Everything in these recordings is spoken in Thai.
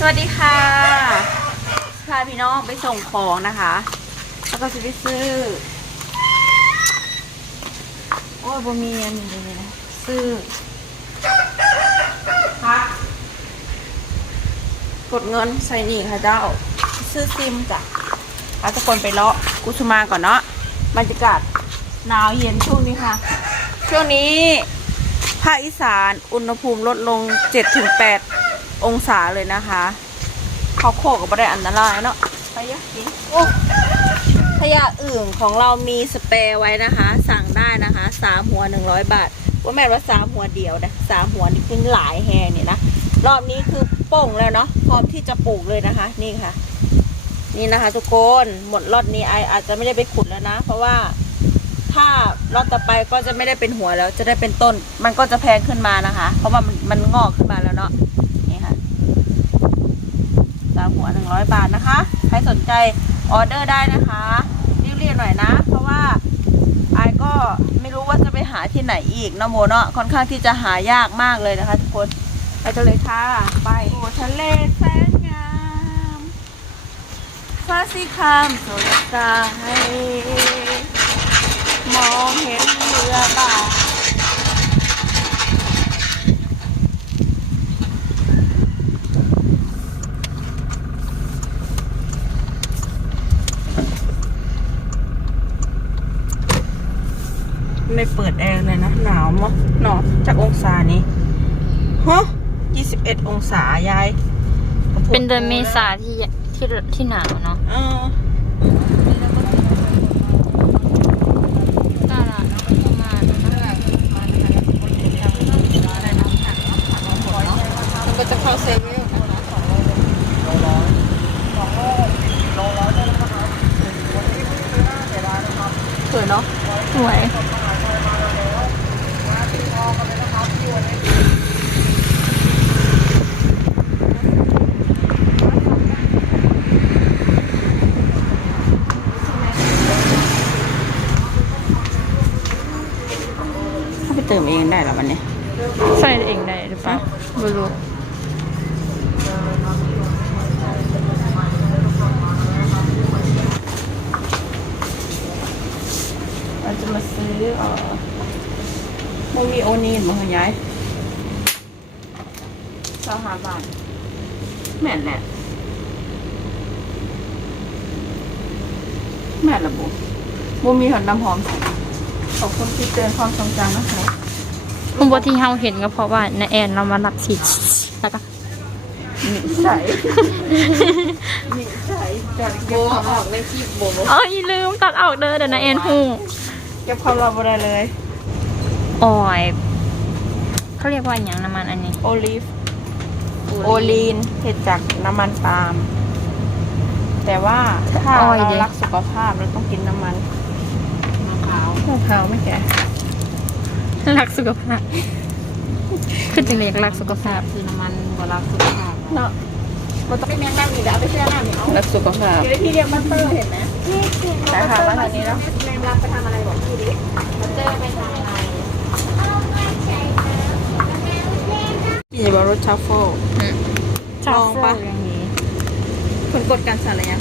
สวัสดีค่ะ พาพี่น้องไปส่งของนะคะ แล้วก็จะไปซื้อ โอ้ยบมีอันนี้เลยนะซื้อพักกดเงินใส่หนีค่ะเจ้า ซื้อซิมจ้ะพาทุกคนไปเลาะกุชุมาก่อนเนาะบรรยากาศหนาวเย็นช่วงนี้ค่ะ ช่วงนี้ภาคอีสานอุณหภูมิลดลง 7-8 องศาเลยนะคะ เขาโคกก็ไม่ไดอันตรายเนาะไปยอะจริงโอ้ขยะอื่นของเรามีสเปรย์ไว้นะคะ สั่งได้นะคะสามหัวหนึ่งร้อยบาท ว่าแม่ว่าสามหัวเดียวนะสามหัวนี่คือหลายแฮงเนี่ยนะรอบนี้คือโป่งแล้วเนาะพร้อมที่จะปลูกเลยนะคะ นี่ค่ะ นี่นะคะ ทุกคนหมดรอดนี้ไออาจจะไม่ได้ไปขุดแล้วนะ เพราะว่าถ้ารอบต่อไปก็จะไม่ได้เป็นหัวแล้ว จะได้เป็นต้น มันก็จะแพงขึ้นมานะคะ เพราะว่ามันมันงอกขึ้นมาแล้วเนาะ หัวหนึ่งร้อยบาทนะคะ ใครสนใจออเดอร์ได้นะคะรีบๆหน่อยนะ เพราะว่าไอายก็ไม่รู้ว่าจะไปหาที่ไหนอีกเนาะโมเนาะค่อนข้างที่จะหายากมากเลยนะคะทุกคนไปกันเลยค่ะ ไปโอ้ทะเลแสนงามฟ้าสีครามสดใสมองเห็นเรือบ่าวไม่เปิดแอร์เลยนะ หนาวมั้งหนอจากองศานี้ฮะ21 องศายายเป็นเดือนเมษาที่ที่ที่หนาวเนาะ เออ ตลาดเนาะประมาณนั้นแหละ มันก็จะเข้าเซเว่นสวยเนาะ สวย ถ้าไปเติมเองได้เหรอวันนี้ ใส่เองได้หรือเปล่าไม่รู้เราจะมาซื้อเอ่อมูมีโอนีนมาคุณยายเจ้าหาบาทแม่นแหละแม่นละบุมูมีหอมน้ำหอมขอบคุณที่เตือนความทรงจำนะคะ คุณว่าที่เฮาเห็นก็เพราะว่าในแอนเรามาหลักสิแล้วก็นิสัยนิสัยจัดเก็บความลับในคลิปโบเอ้ยลืมตัดออกเด้อเดี๋ยวนะแอนฮู้เก็บความลับบ่ได้เลยออยเขาเรียกว่าอย่างน้ำมันอันนี้ โอลิฟโอลีนเห็ดจากน้ำมันปาล์มแต่ว่าถ้าเรารักสุขภาพเราต้องกินน้ำมันมะพร้าวมะพร้าวไม่แก่ รักสุขภาพคือจริงเลยรักสุขภาพคือน้ำมันบรักสุขภาพเนาะมันต้องเป็นแมงน้ำนี่แหละเอาไปเชื่อน้ำเนี่ยเอารักสุขภาพอยู่ในที่เรียกมันเตอร์เห็นไหมแต่ค่ะว่าทางนี้เนาะแมงรักไปทำอะไรบอกพี่ดิมันเตอร์ไปทำอะไรกินบารสชัฟเฟิลลองปะอย่างนี้คุณกดการสั่นอะไรยัง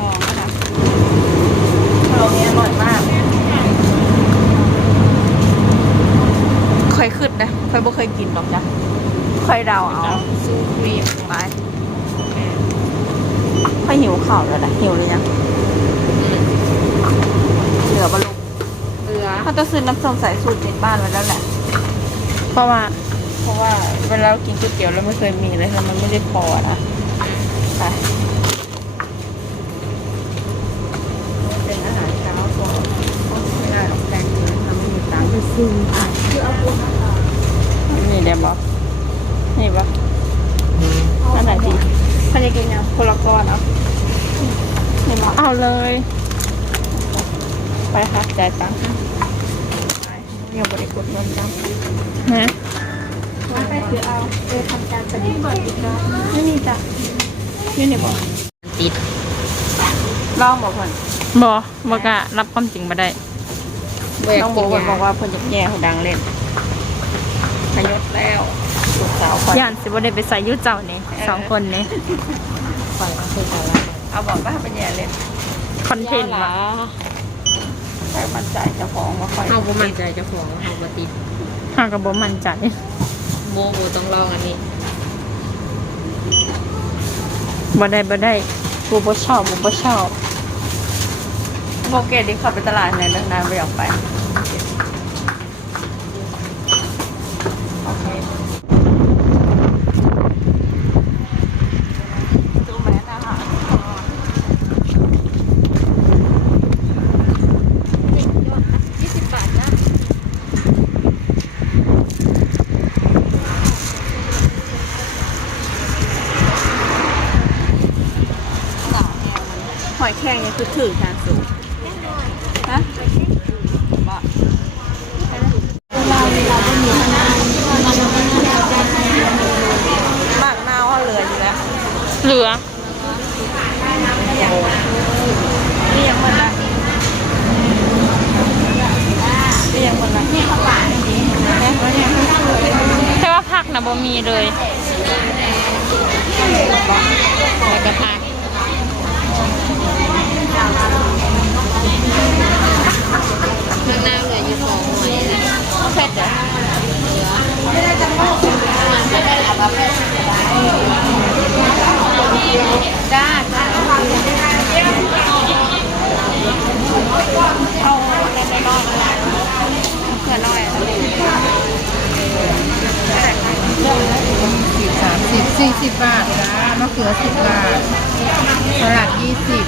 ลองนะคะลองนี้อร่อยมากเคย ขึ้นนะเคยบ่เคยกินหรอกจ้ะเคยเดาเอาซูครีมไปค่อยหิวข่าวแล้วนะหิวเลยยังเหลือบรรลุเกลือเขาจะซื้อน้ำส้มสายสูตรติดบ้านไว้แล้วแหละ เพราะว่า เพราะว่าเวลาเรากินก๋วยเตี๋ยวเราไม่เคยมีเลยค่ะมันไม่ได้พอนะไปเป็นอาหารเช้าก่อนไม่ได้หรอกแตงเลยทำให้มีตังค์ไปซื้อ นี่เดี๋ยวบอกนี่ปะอันไหนดีพันยากินยังคนละก้อนเอานี่บอกเอาเลย ไปค่ะจ่ายตังค์ค่ะไปยังบริกรเงินจังนะไปคือเอาเออทำการประดิษฐ์ไม่มีจ้ะนี่นี่บอกติดลองบอกเพิ่นบอบอกอะรับความจริงมาได้น้องโบบอกบอกว่าเพิ่นจะแย่ให้ดังเล่น พยศแล้วลูกสาวคอยย่านสิบ่ได้ไปใส่อยุ่เจ้านี่เอสองคนเนี่ยปล่อยเอาคือแต่ละเอาบอกว่าเป็นแย่เลยคอนเทนต์ละว่ะใครมั่นใจเจ้าของว่าคอยเฮาบ่มั่นใจเจ้าของเฮาบ่ติดห่างกับบ่มั่นใจโมโมต้องลองอันนี้บ่ได้บ่ได้กูบ่ชอบกูบ่ชอบโบเกตที่เขาไปตลาดไหนนานๆไปออกไปโอเคดูแมสนะคะ ยี่สิบบาทนะ ห อยแครงเนี่ยคือถือทางสูงฮะบอกหมากนาวเขาเหลืออยู่แล้วเหลืออย่างนี่ยังหมดละนี่ยังหมดละนี่ข้าวหวานนี่เนี่ยเนี่ยแต่ว่าผักนะบ่มีเลยแล้วก็พัก ข้างหน้าเหลืออยู่สองหน่วยนะเผ็ดเหรอจ้าจ้าเอาในในน้อยเผื่อน้อยสิบสามสิบสี่สิบบาทจ้ามะเขือสิบบาทสลัดยี่สิบ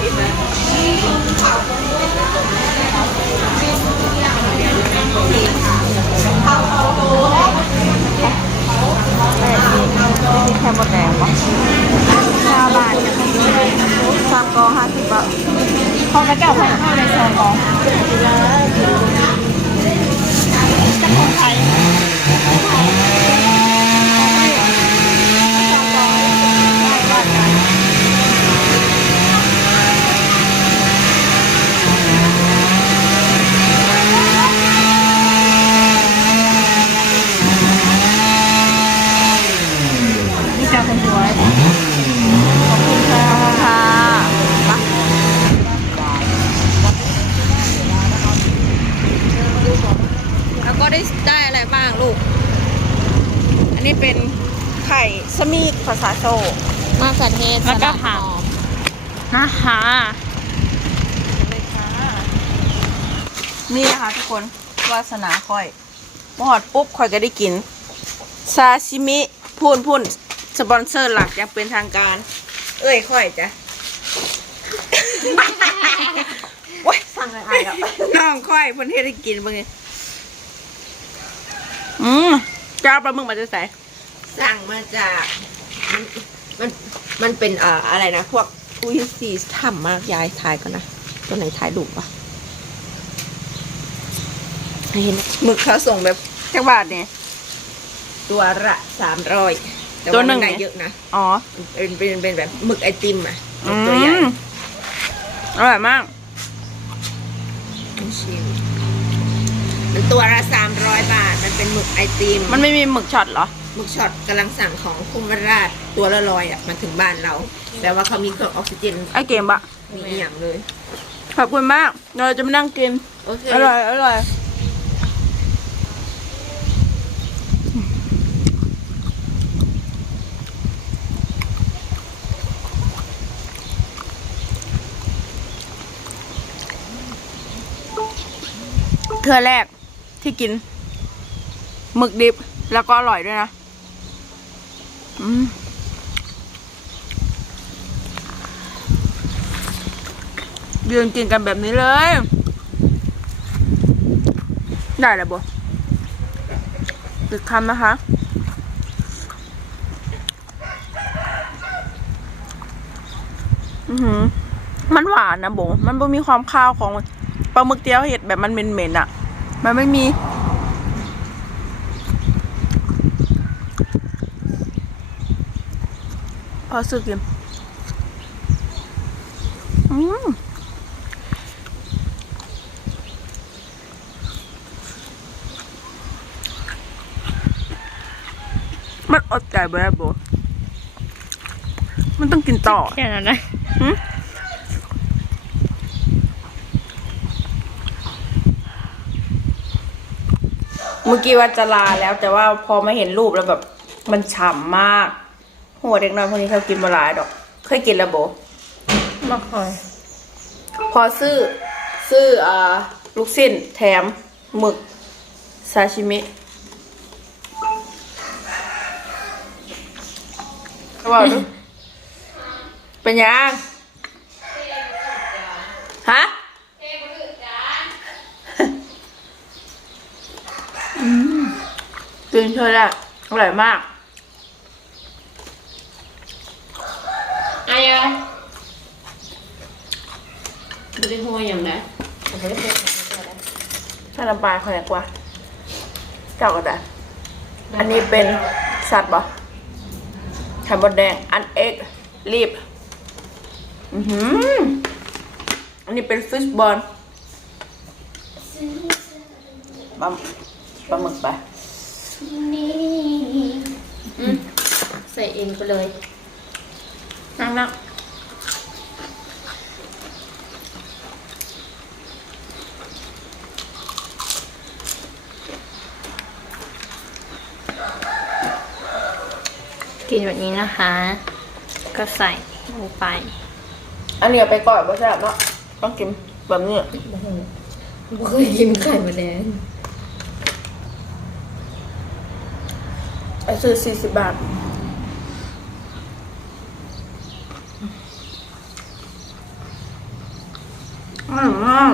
มีแค่หมดแดงปะห้าบาทสามกองห้าสิบบาทพอไปเก่าพันห้าในซองกองจะคนไทยนี่จ้าคนสวยขอบคุณค่ะค่ะแล้วก็ได้ได้อะไรบ้างลูก อันนี้เป็นไข่สมีดภาษา โซมะเขือเทศแล้วก็สผัลักดหอมนะคะเลยค่ะนี่นะคะทุกคนวาสนาค่อยมหอดปุ๊บค่อยก็ได้กิน ซาชิมิ พูนพูนสปอนเซอร์หลักอย่างเป็นทางการ เอ้ยค่อยจ้ะโอ้ยสั่งอะไรแล้วน้องค่อยเพิ่นเฮ็ดให้กินเบิ่งนี่อืมจ้าปลาหมึกมาจะใส่สั่งมาจาก มันมันมันเป็นเอ่ออะไรนะ พวกอุ้ยสีฉ่ำมากยายถ่ายก่อนนะ ตัวไหนถ่ายรูปวะให้เห็นไหมหมึกเขาส่งแบบจักบาทเนี่ย ตัวละสามร้อยตัวหนึ่งได้เนี่ยเยอะนะอ๋อเป็นเป็นเป็นแบบหมึกไอติมอะอืตัวใหญ่มอร่อยมากชิมมันตัวละสามร้อยบาท มันเป็นหมึกไอติม มันไม่มีหมึกช็อตเหรอ หมึกช็อตกำลังสั่งของคุมราช ตัวละร้อยอะมันถึงบ้านเรา แต่ว่าเขามีเครื่องออกซิเจนไอเกมบะมีอหย่างเลย ขอบคุณมากเราจะมานั่งกิน โอเคอร่อย อร่อย เทือแรกที่กินหมึกดิบแล้วก็อร่อยด้วยนะ อืม ยืนกินกันแบบนี้เลย ได้แล้วบัวตึกคำนะคะอือหือ มันหวานนะโบ มันไม่มีความข้าวของปลาหมึกเตี้ยวเห็ดแบบมันเหม็นๆอะ มันไม่มี พอสึกกินอืม อดใจบ่ได้บ่มันต้องกินต่อแค่นั้นนะเมื่อกี้ว่าจะลาแล้วแต่ว่าพอมาเห็นรูปแล้วแบบมันฉ่ำมาก หัวเด็กน้อยพวกนี้เขากินบหลายดอก เคยกินแล้วโบมาคอยพอซื้อซื้ออ่าลูกสิ้นแถมหมึกซาชิมิ เขาบอกดูเป็นยังฮะอืมกินเชยแหละอร่อยมากอายะไม่ได้หัวอย่างไรถ้าลำปลายเขาอยากกว่าเจ้าก็ได้อันนี้เป็นสัตว์บ่ไข่มดแดง อันเอ็กรีบ อือหือ อันนี้เป็นฟิชบอลปลาปลาหมึกไปใส่เองไปเลยนั่งนั่ กินแบบนี้นะคะ ก็ใส่ลงไป อันนี้เอาไปก่อนบ่ใช่บเนาะต้องกินแบบนี้ไม่เคยกินไข่มดแดงไอซื้อสี่สิบบาท อร่อยมาก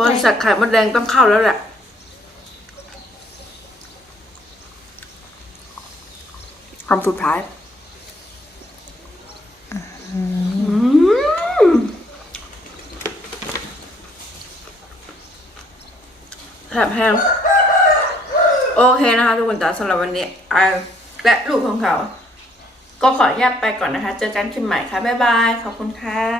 บริษัทขายมดแดงต้องเข้าแล้วแหละ คำสุดท้ายแถบแห้งโอเคนะคะ ทุกคนจ๋าสำหรับวันนี้ไอและลูกของเขา ก็ขออนุญาตไปก่อนนะคะ เจอกันคลิปใหม่ค่ะ บ๊ายบาย ขอบคุณค่ะ